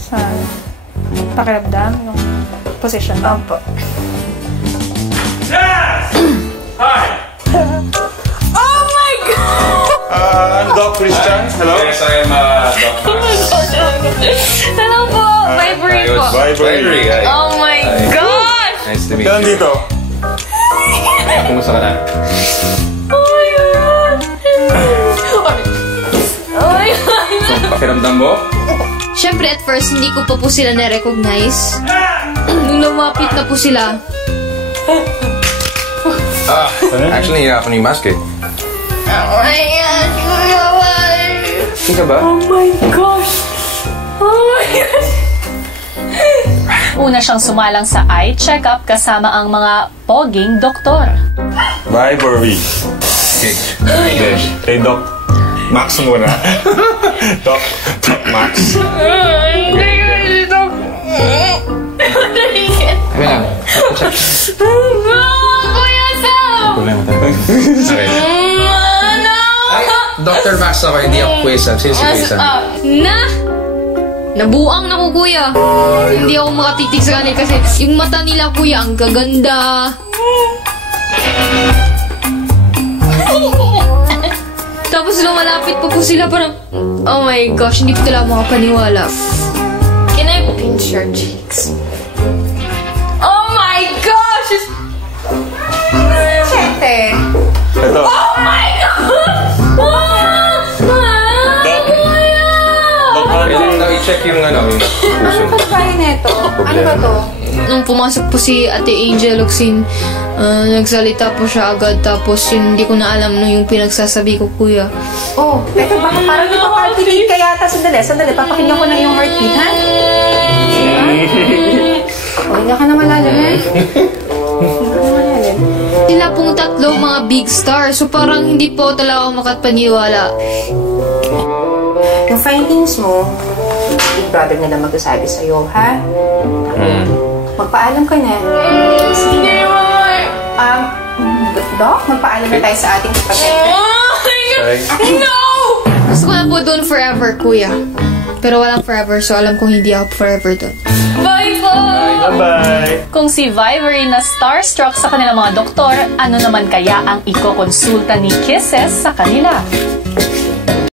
Sa pakiramdam, yung position mo. Opo. Yes! Hi! Oh my God! I'm Doc Christian. Hello? Yes, I am Doc Max. Hello po! Vibery po. Vibery. Oh my God! Nice to meet Kailan you. dito? Kumusta ka na? Oh my God! Oh my God! Pakiramdam mo? Siyempre, at first, hindi ko pa po sila na-recognize. Nung lumapit na po sila. Actually, ako na yung basket. Oh my God! Kuya Wal! Ika ba? Oh my gosh! Oh my gosh! Una siyang sumalang sa eye check-up kasama ang mga poging doktor. Vibery. Okay. Kay Doc Max muna. Doc Max. Kami lang. Kuya Sam! Problema talaga. Okay. Ay, Dr. Max ako, hindi ako Kuya Sam. Sino si Kuya Sam? Nabuang na ko, kuya. Hindi ako makatitig sa kanila kasi yung mata nila, kuya, ang gaganda. Tapos lumalapit pa po sila parang, oh my gosh, hindi ko talaga makapaniwala. Can I pinch your cheeks? Oh my gosh! Sete. Ito. Oh my God! Doc, Kailangan daw i-check yung yung puso. Ano ba neto? Ano ba to? Nung pumasok po si Ate Angel Oxin, nagsalita po siya agad tapos yun, hindi ko na alam yung pinagsasabi ko, kuya. Oh, teka, baka parang di pa heartbeat ka yata. Sandali. Papakinggan ko na yung heartbeat, ha? Huwag ka na malalim, ha? Sila pong tatlo mga big stars, so parang hindi po talaga ako makapaniwala. Yung findings mo, Big Brother na lang magsasabi sa'yo, ha? Magpaalam ka na. Sige, Doc, magpaalam na tayo sa ating pasyente. No! Gusto ko na po doon forever, kuya. Pero walang forever, so alam kong hindi ako forever doon. Bye po! bye-bye. Kung si Vibery na starstruck sa kanilang mga doktor, ano naman kaya ang ikokonsulta ni Kisses sa kanila?